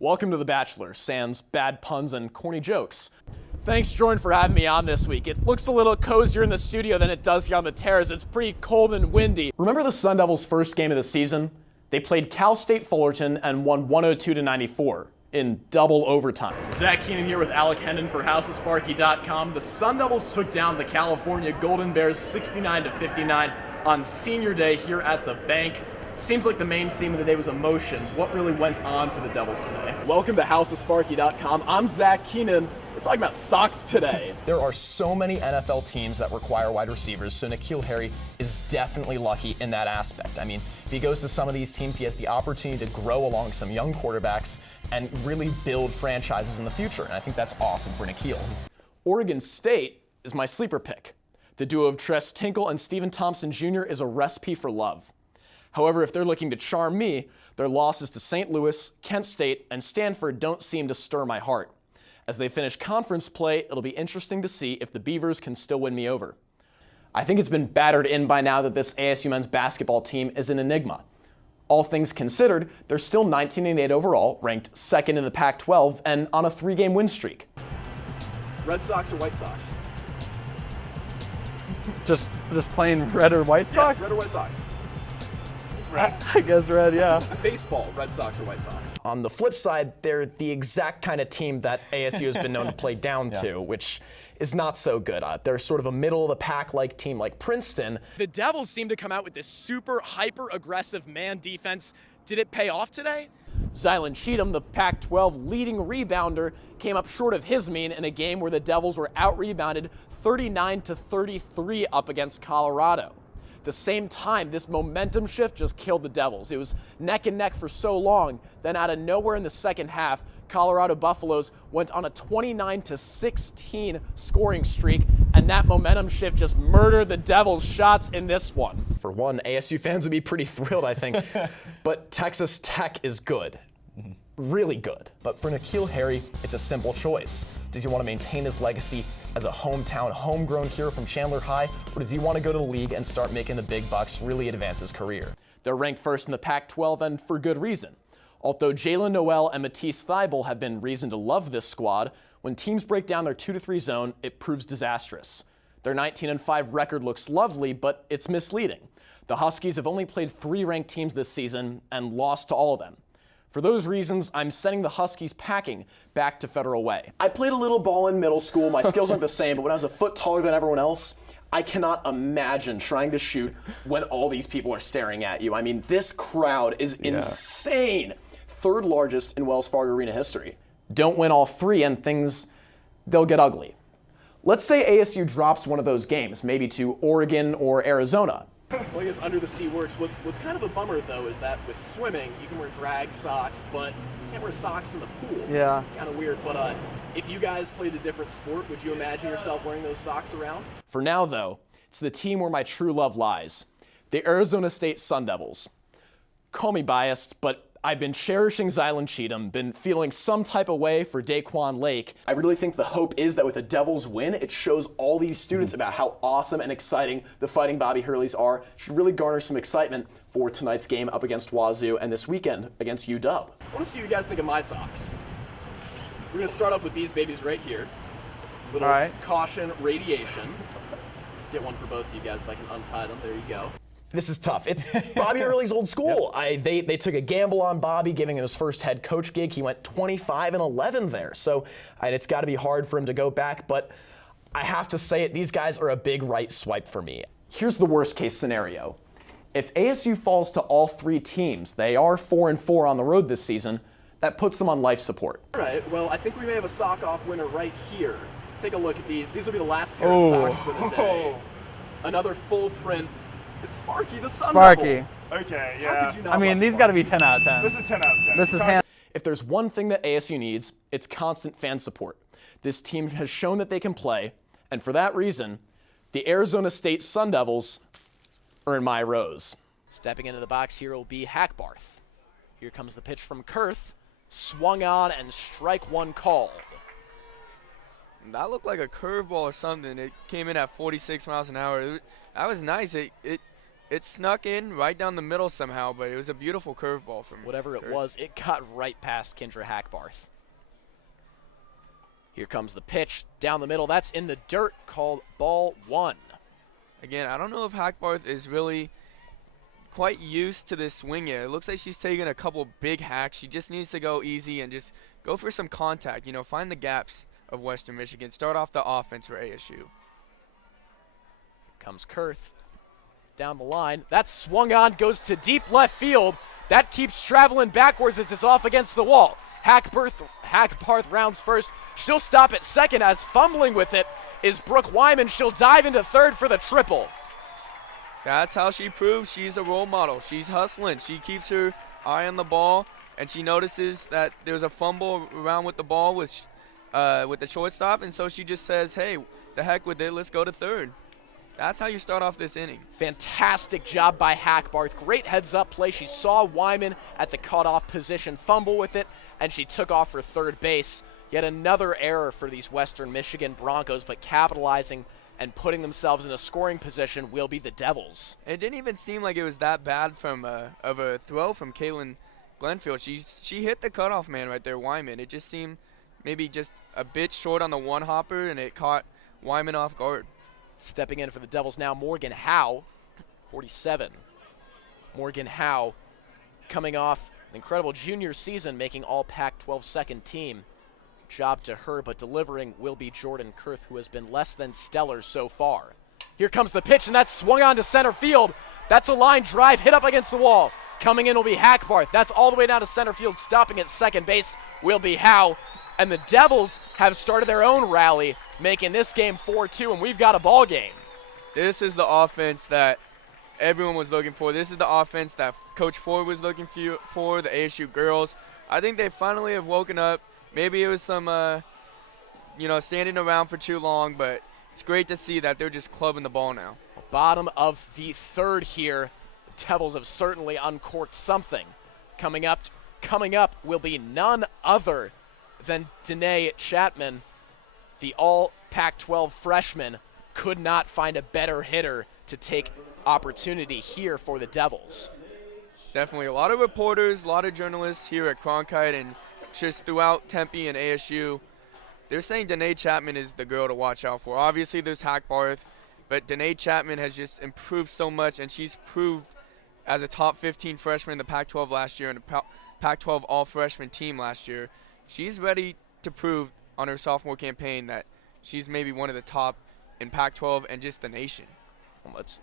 Welcome to The Bachelor, sans bad puns and corny jokes. Thanks, Jordan, for having me on this week. It looks a little cozier in the studio than it does here on the terrace. It's pretty cold and windy. Remember the Sun Devils' first game of the season? They played Cal State Fullerton and won 102-94 in double overtime. Zach Keenan here with Alec Hendon for HouseOfSparky.com. The Sun Devils took down the California Golden Bears 69-59 on senior day here at the bank. Seems like the main theme of the day was emotions. What really went on for the Devils today? Welcome to HouseOfSparky.com. I'm Zach Keenan. We're talking about socks today. There are so many NFL teams that require wide receivers, so N'Keal Harry is definitely lucky in that aspect. I mean, if he goes to some of these teams, he has the opportunity to grow along some young quarterbacks and really build franchises in the future, and I think that's awesome for N'Keal. Oregon State is my sleeper pick. The duo of Tress Tinkle and Stephen Thompson Jr. is a recipe for love. However, if they're looking to charm me, their losses to St. Louis, Kent State, and Stanford don't seem to stir my heart. As they finish conference play, it'll be interesting to see if the Beavers can still win me over. I think it's been battered in by now that this ASU men's basketball team is an enigma. All things considered, they're still 19-8 overall, ranked second in the Pac-12, and on a 3-game win streak. Red Sox or White Sox? Just plain red or White Sox? Yeah, red or White Sox. Red. I guess red, yeah. Baseball, Red Sox or White Sox? On the flip side, they're the exact kind of team that ASU has been known to play down to, which is not so good. They're sort of a middle-of-the-pack-like team like Princeton. The Devils seem to come out with this super hyper-aggressive man defense. Did it pay off today? Zylan Cheatham, the Pac-12 leading rebounder, came up short of his mean in a game where the Devils were out-rebounded 39-33 up against Colorado. The same time, this momentum shift just killed the Devils. It was neck and neck for so long, then out of nowhere in the second half, Colorado Buffaloes went on a 29-16 scoring streak, and that momentum shift just murdered the Devils' shots in this one. For one, ASU fans would be pretty thrilled, I think, but Texas Tech is good. Really good. But for N'Keal Harry, it's a simple choice. Does he want to maintain his legacy as a hometown, homegrown hero from Chandler High, or does he want to go to the league and start making the big bucks, really advance his career? They're ranked first in the Pac-12, and for good reason. Although Jalen Noel and Matisse Thybulle have been reason to love this squad, when teams break down their 2-3 zone, it proves disastrous. Their 19-5 record looks lovely, but it's misleading. The Huskies have only played 3 ranked teams this season and lost to all of them. For those reasons, I'm sending the Huskies packing back to Federal Way. I played a little ball in middle school. My skills aren't the same, but when I was a foot taller than everyone else, I cannot imagine trying to shoot when all these people are staring at you. I mean, this crowd is insane. Third largest in Wells Fargo Arena history. Don't win all 3 and they'll get ugly. Let's say ASU drops one of those games, maybe to Oregon or Arizona. Well, I guess under the sea works. What's kind of a bummer, though, is that with swimming, you can wear drag socks, but you can't wear socks in the pool. Yeah. It's kind of weird, but if you guys played a different sport, would you imagine yourself wearing those socks around? For now, though, it's the team where my true love lies, the Arizona State Sun Devils. Call me biased, but I've been cherishing Zylan Cheatham, been feeling some type of way for Daquan Lake. I really think the hope is that with a Devils win, it shows all these students about how awesome and exciting the Fighting Bobby Hurleys are. Should really garner some excitement for tonight's game up against Wazoo and this weekend against UW. I want to see what you guys think of my socks. We're going to start off with these babies right here. Little caution radiation. Get one for both of you guys if I can untie them. There you go. This is tough. It's Bobby Hurley's old school. They took a gamble on Bobby, giving him his first head coach gig. He went 25-11 there. So it's got to be hard for him to go back. But I have to say it, these guys are a big right swipe for me. Here's the worst case scenario. If ASU falls to all 3 teams, they are 4-4 on the road this season, that puts them on life support. All right, well, I think we may have a sock-off winner right here. Take a look at these. These will be the last pair of socks for the day. Another full print. It's Sparky the Sun Devil. Okay, yeah. How could you not I mean, these got to be 10 out of 10. This is 10 out of 10. This is hand. If there's one thing that ASU needs, it's constant fan support. This team has shown that they can play, and for that reason, the Arizona State Sun Devils are in my rows. Stepping into the box here will be Hackbarth. Here comes the pitch from Kurth. Swung on and strike one called. That looked like a curveball or something. It came in at 46 miles an hour. That was nice. It snuck in right down the middle somehow, but it was a beautiful curveball from Whatever it Kurth. was, it cut right past Kendra Hackbarth. Here comes the pitch down the middle. That's in the dirt, called ball 1. Again, I don't know if Hackbarth is really quite used to this swing yet. It looks like she's taking a couple big hacks. She just needs to go easy and just go for some contact. You know, find the gaps of Western Michigan. Start off the offense for ASU. Comes Kurth down the line. That's swung on, goes to deep left field. That keeps traveling backwards as it's off against the wall. Hackbarth rounds first. She'll stop at second as fumbling with it is Brooke Wyman. She'll dive into third for the triple. That's how she proves she's a role model. She's hustling. She keeps her eye on the ball, and she notices that there's a fumble around with the ball with the shortstop, and so she just says, hey, the heck with it, let's go to third. That's how you start off this inning. Fantastic job by Hackbarth. Great heads-up play. She saw Wyman at the cutoff position, fumble with it, and she took off for third base. Yet another error for these Western Michigan Broncos, but capitalizing and putting themselves in a scoring position will be the Devils. It didn't even seem like it was that bad of a throw from Kaylin Glenfield. She hit the cutoff man right there, Wyman. It just seemed maybe just a bit short on the one-hopper, and it caught Wyman off guard. Stepping in for the Devils now, Morgan Howe, 47. Morgan Howe coming off an incredible junior season, making all Pac-12 second team. Job to her, but delivering will be Jordan Kurth, who has been less than stellar so far. Here comes the pitch, and that's swung on to center field. That's a line drive hit up against the wall. Coming in will be Hackbarth. That's all the way down to center field. Stopping at second base will be Howe. And the Devils have started their own rally, making this game 4-2, and we've got a ball game. This is the offense that everyone was looking for. This is the offense that Coach Ford was looking for, the ASU girls. I think they finally have woken up. Maybe it was some, standing around for too long, but it's great to see that they're just clubbing the ball now. Bottom of the third here. The Devils have certainly uncorked something. Coming up will be none other than Danae Chapman, the all Pac-12 freshman. Could not find a better hitter to take opportunity here for the Devils. Definitely a lot of reporters, a lot of journalists here at Cronkite and just throughout Tempe and ASU. They're saying Danae Chapman is the girl to watch out for. Obviously there's Hackbarth, but Danae Chapman has just improved so much, and she's proved as a top 15 freshman in the Pac-12 last year and a Pac-12 all-freshman team last year. She's ready to prove on her sophomore campaign that she's maybe one of the top in Pac-12 and just the nation.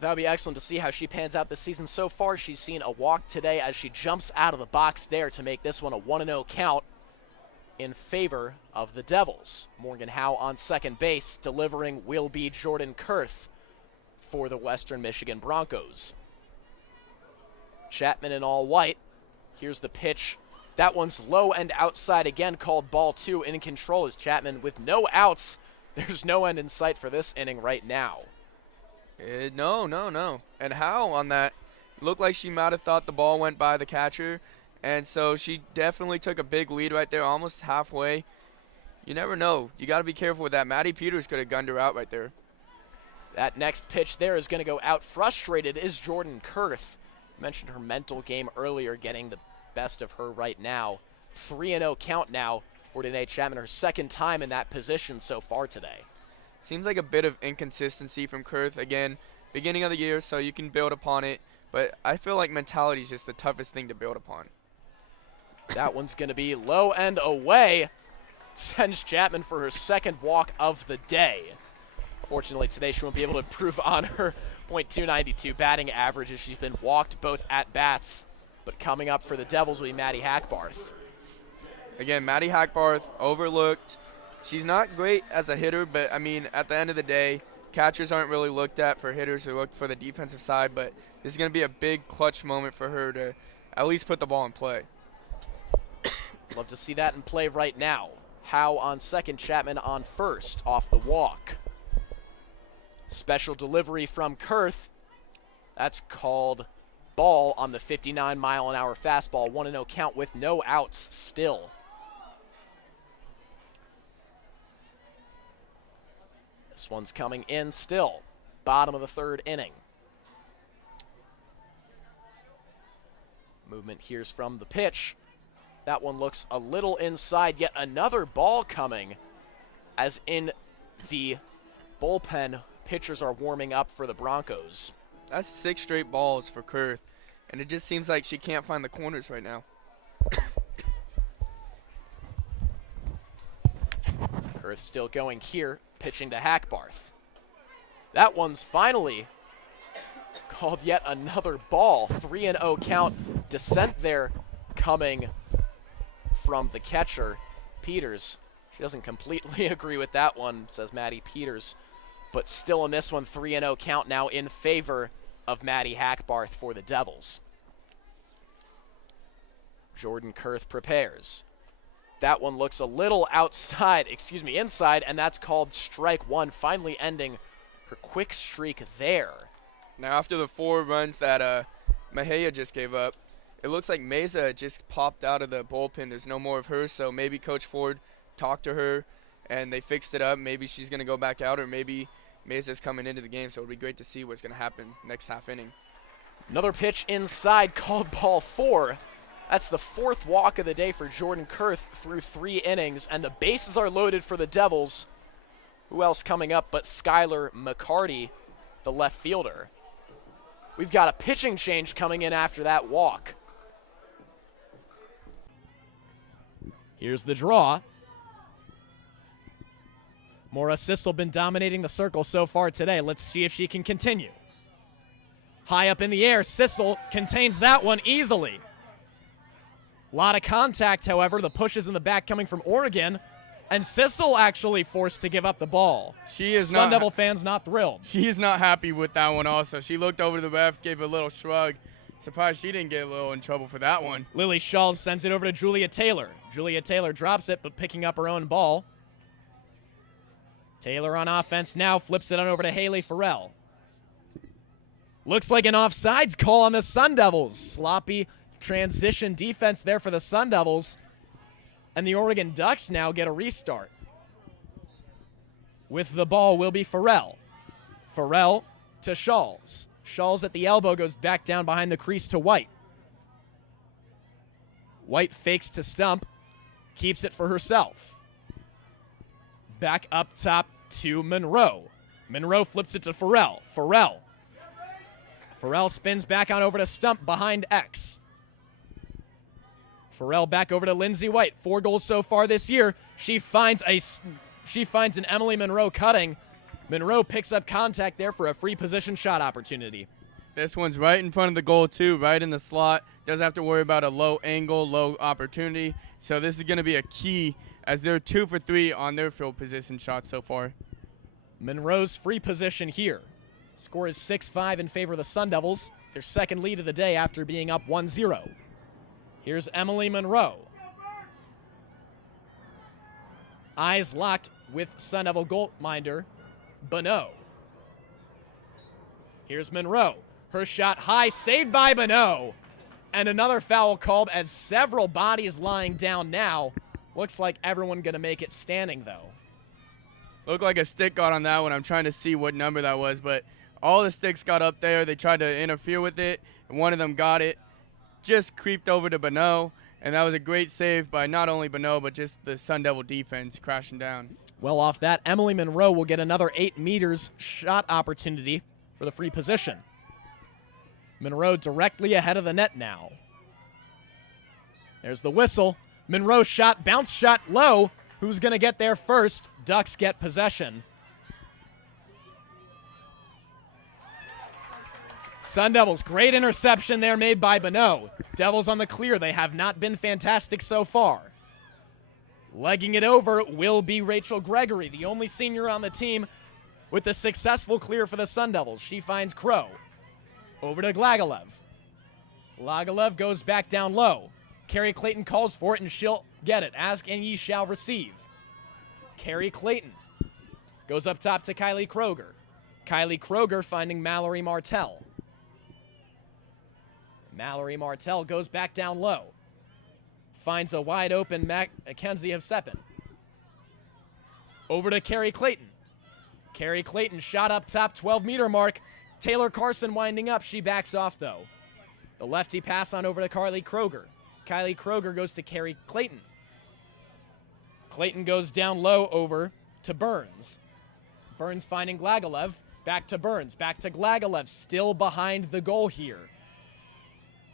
That'll be excellent to see how she pans out this season. So far, she's seen a walk today as she jumps out of the box there to make this one a 1-0 count in favor of the Devils. Morgan Howe on second base. Delivering will be Jordan Kurth for the Western Michigan Broncos. Chapman in all white. Here's the pitch. That one's low and outside again, called ball 2. In control is Chapman with no outs. There's no end in sight for this inning right now. No. And Howe on that looked like she might have thought the ball went by the catcher, and so she definitely took a big lead right there, almost halfway. You never know. You got to be careful with that. Maddie Peters could have gunned her out right there. That next pitch there is going to go out. Frustrated is Jordan Kurth. Mentioned her mental game earlier, getting the best of her right now. 3-0 count now for Danae Chapman, her second time in that position so far today. Seems like a bit of inconsistency from Kurth. Again, beginning of the year, so you can build upon it. But I feel like mentality is just the toughest thing to build upon. That one's going to be low and away. Sends Chapman for her second walk of the day. Fortunately, today she won't be able to improve on her .292 batting average as she's been walked both at-bats. But coming up for the Devils will be Maddie Hackbarth. Again, Maddie Hackbarth, overlooked. She's not great as a hitter, but, I mean, at the end of the day, catchers aren't really looked at for hitters. They're looked for the defensive side, but this is going to be a big clutch moment for her to at least put the ball in play. Love to see that in play right now. Howe on second, Chapman on first, off the walk. Special delivery from Kurth. That's called ball on the 59-mile-an-hour fastball. 1-0 count with no outs still. This one's coming in still. Bottom of the third inning. Movement here's from the pitch. That one looks a little inside. Yet another ball coming, as in the bullpen, pitchers are warming up for the Broncos. That's 6 straight balls for Kurth, and it just seems like she can't find the corners right now. Kurth still going here, pitching to Hackbarth. That one's finally called yet another ball. 3-0 count. Descent there coming from the catcher, Peters. She doesn't completely agree with that one, says Maddie Peters. But still in this one, 3-0 count now in favor of Maddie Hackbarth for the Devils. Jordan Kurth prepares. That one looks a little inside, and that's called strike one, finally ending her quick streak there. Now after the 4 runs that Mejia just gave up, it looks like Meza just popped out of the bullpen. There's no more of her, so maybe Coach Ford talked to her and they fixed it up. Maybe she's going to go back out, or maybe Meza's coming into the game, so it'll be great to see what's going to happen next half inning. Another pitch inside, called ball 4. That's the 4th walk of the day for Jordan Kurth through 3 innings, and the bases are loaded for the Devils. Who else coming up but Skylar McCarty, the left fielder. We've got a pitching change coming in after that walk. Here's the draw. Maura Sissel been dominating the circle so far today. Let's see if she can continue. High up in the air, Sissel contains that one easily. A lot of contact, however. The push is in the back coming from Oregon, and Sissel actually forced to give up the ball. Sun Devil fans not thrilled. She is not happy with that one also. She looked over to the ref, gave a little shrug. Surprised she didn't get a little in trouble for that one. Lily Schulz sends it over to Julia Taylor. Julia Taylor drops it, but picking up her own ball. Taylor on offense now, flips it on over to Haley Farrell. Looks like an offsides call on the Sun Devils. Sloppy transition defense there for the Sun Devils. And the Oregon Ducks now get a restart. With the ball will be Farrell. Farrell to Schulz. Schulz at the elbow goes back down behind the crease to White. White fakes to Stump. Keeps it for herself. Back up top to Monroe. Monroe flips it to Farrell. Farrell spins back on over to Stump behind X. Farrell back over to Lindsay White. 4 goals so far this year. She finds an Emily Monroe cutting. Monroe picks up contact there for a free position shot opportunity. This one's right in front of the goal too, right in the slot. Doesn't have to worry about a low angle, low opportunity. So this is going to be a key, as they're 2 for 3 on their field position shots so far. Monroe's free position here. Score is 6-5 in favor of the Sun Devils. Their second lead of the day after being up 1-0. Here's Emily Monroe. Eyes locked with Sun Devil goaltender Bonneau. Here's Monroe. Her shot high, saved by Bonneau. And another foul called as several bodies lying down now. Looks like everyone going to make it standing, though. Looked like a stick got on that one. I'm trying to see what number that was, but all the sticks got up there. They tried to interfere with it, and one of them got it. Just creeped over to Bonneau, and that was a great save by not only Bonneau, but just the Sun Devil defense crashing down. Well, off that, Emily Monroe will get another 8 meters shot opportunity for the free position. Monroe directly ahead of the net now. There's the whistle. Monroe shot, bounce shot low. Who's going to get there first? Ducks get possession. Sun Devils, great interception there made by Bonneau. Devils on the clear. They have not been fantastic so far. Legging it over will be Rachel Gregory, the only senior on the team with the successful clear for the Sun Devils. She finds Crow. Over to Glagalev. Glagalev goes back down low. Carrie Clayton calls for it, and she'll get it. Ask and ye shall receive. Carrie Clayton goes up top to Kylie Kroger. Kylie Kroger finding Mallory Martell. Mallory Martell goes back down low. Finds a wide open Mackenzie Havseppin. Over to Carrie Clayton. Carrie Clayton shot up top, 12-meter mark. Taylor Carson winding up. She backs off, though. The lefty pass on over to Kylie Kroger. Kylie Kroger goes to Carrie Clayton. Clayton goes down low over to Burns. Burns finding Glagalev. Back to Burns. Back to Glagalev. Still behind the goal here.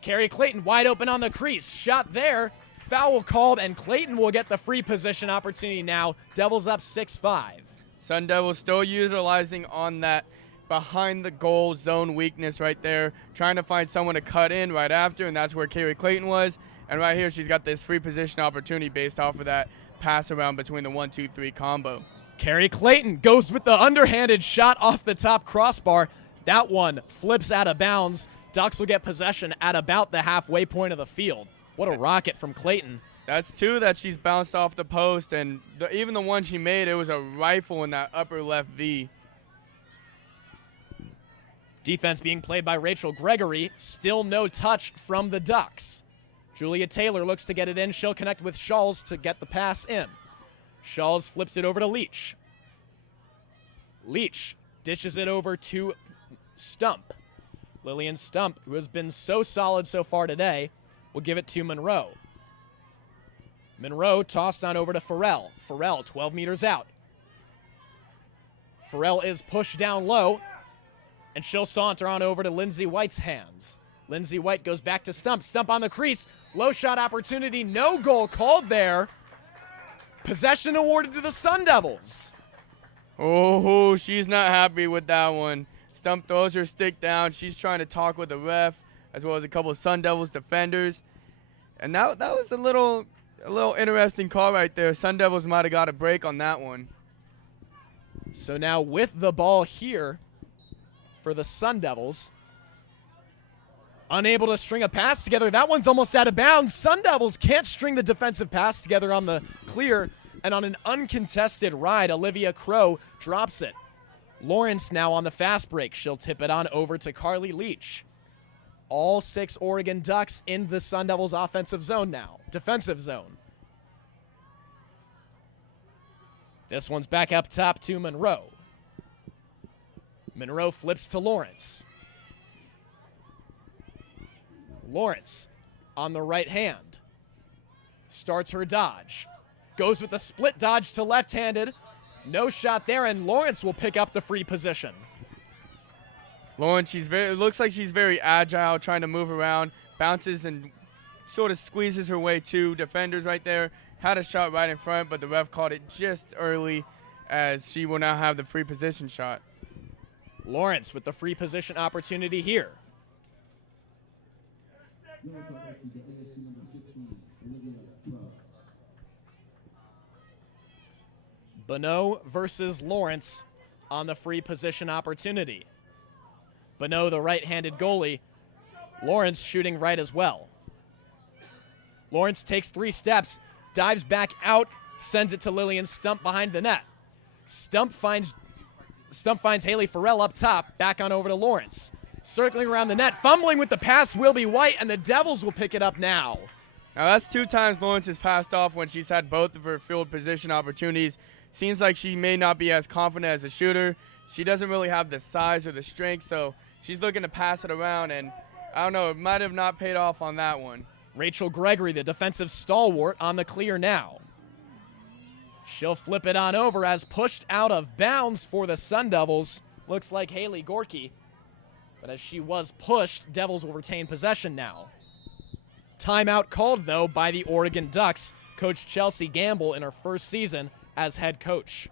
Carrie Clayton wide open on the crease. Shot there. Foul called, and Clayton will get the free position opportunity now. Devils up 6-5. Sun Devils still utilizing on that behind the goal zone weakness right there, trying to find someone to cut in right after, and that's where Carrie Clayton was. And right here, she's got this free position opportunity based off of that pass around between the 1-2-3 combo. Carrie Clayton goes with the underhanded shot off the top crossbar. That one flips out of bounds. Ducks will get possession at about the halfway point of the field. What a rocket from Clayton. That's two that she's bounced off the post, and even the one she made, it was a rifle in that upper left V. Defense being played by Rachel Gregory. Still no touch from the Ducks. Julia Taylor looks to get it in. She'll connect with Shawls to get the pass in. Shawls flips it over to Leach. Leach dishes it over to Stump. Lillian Stump, who has been so solid so far today, will give it to Monroe. Monroe tossed on over to Farrell. Farrell 12 meters out. Farrell is pushed down low, and she'll saunter on over to Lindsay White's hands. Lindsay White goes back to Stump. Stump on the crease. Low shot opportunity. No goal called there. Possession awarded to the Sun Devils. Oh, she's not happy with that one. Stump throws her stick down. She's trying to talk with the ref, as well as a couple of Sun Devils defenders. And that was a little interesting call right there. Sun Devils might have got a break on that one. So now with the ball here for the Sun Devils, unable to string a pass together. That one's almost out of bounds. Sun Devils can't string the defensive pass together on the clear, and on an uncontested ride, Olivia Crow drops it. Lawrence now on the fast break. She'll tip it on over to Carly Leach. All 6 Oregon Ducks in the Sun Devils offensive zone now. Defensive zone. This one's back up top to Monroe. Monroe flips to Lawrence. Lawrence on the right hand. Starts her dodge. Goes with a split dodge to left-handed. No shot there, and Lawrence will pick up the free position. Lawrence, it looks like she's very agile, trying to move around, bounces and sort of squeezes her way to defenders right there. Had a shot right in front, but the ref called it just early, as she will now have the free position shot. Lawrence with the free position opportunity here. Bonneau versus Lawrence on the free position opportunity. Bonneau, the right-handed goalie. Lawrence shooting right as well. Lawrence takes 3 steps, dives back out, sends it to Lillian Stump behind the net. Stump finds Haley Farrell up top, back on over to Lawrence. Circling around the net, fumbling with the pass will be White, and the Devils will pick it up now. Now that's 2 times Lawrence has passed off when she's had both of her field position opportunities. Seems like she may not be as confident as a shooter. She doesn't really have the size or the strength, so she's looking to pass it around, and I don't know, it might have not paid off on that one. Rachel Gregory, the defensive stalwart, on the clear now. She'll flip it on over as pushed out of bounds for the Sun Devils. Looks like Haley Gorky, but as she was pushed, Devils will retain possession now. Timeout called, though, by the Oregon Ducks. Coach Chelsea Gamble in her first season as head coach.